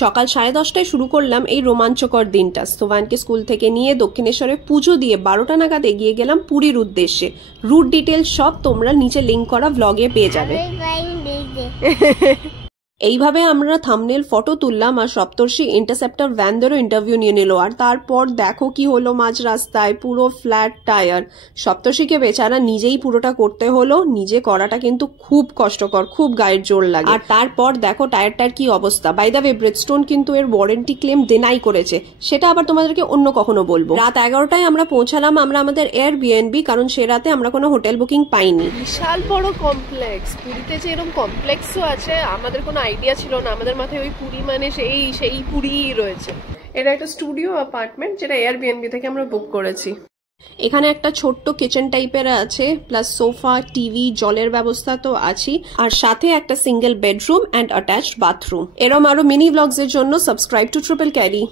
সকাল 10:30টায় শুরু করলাম এই রোমাঞ্চকর দিনটা। স্তোভানকে স্কুল থেকে নিয়ে দক্ষিণেশ্বরে পুজো দিয়ে 12টা নাগাদ এগিয়ে গেলাম পুরীর উদ্দেশ্যে। রুট ডিটেলস সব তোমরা নিচে লিঙ্ক করা ব্লগে পেয়ে যাবে। এইভাবে আমরা থাম্বনেল ফটো তুললাম আর সপ্তর্ষি ইন্টারসেপ্টর ভ্যানদেরও ইন্টারভিউ নিয়ে নিল। আর তারপর দেখো কি হলো, মাঝ রাস্তায় পুরো ফ্ল্যাট টায়ার। সপ্তর্ষিকে বেচারা নিজেই পুরোটা করতে হলো। নিজে করাটা কিন্তু খুব কষ্টকর, খুব গায়ের জোর লাগে। আর তারপর দেখো টায়ারটার কি অবস্থা। বাই দ্য ওয়ে, ব্রিজস্টোন কিন্তু এর ওয়ারেন্টি ক্লেম ডিনাই করেছে, সেটা আবার তোমাদেরকে অন্য কখনো বলবো। রাত 11টায় আমরা পৌঁছালাম আমাদের এয়ারবিএনবি, কারণ সে রাতে আমরা কোনো হোটেল বুকিং পাইনি। বিশাল বড় কমপ্লেক্স, পুরীতে যে এরকম কমপ্লেক্সও আছে আমাদের কোনো আইডিয়া ছিল না। আমাদের মাথায় ওই পুরী মানে সেই পুরীই রয়েছে। এটা একটা স্টুডিও অ্যাপার্টমেন্ট যেটা এয়ারবিএনবি থেকে আমরা বুক করেছি। এখানে একটা ছোট্ট কিচেন টাইপের আছে, প্লাস সোফা, টিভি, জলের ব্যবস্থা তো আছে, আর সাথে একটা single bedroom and attached bathroom. এরম আরো মিনি ব্লগস এর জন্য সাবস্ক্রাইব টু ট্রিপল ক্যারি।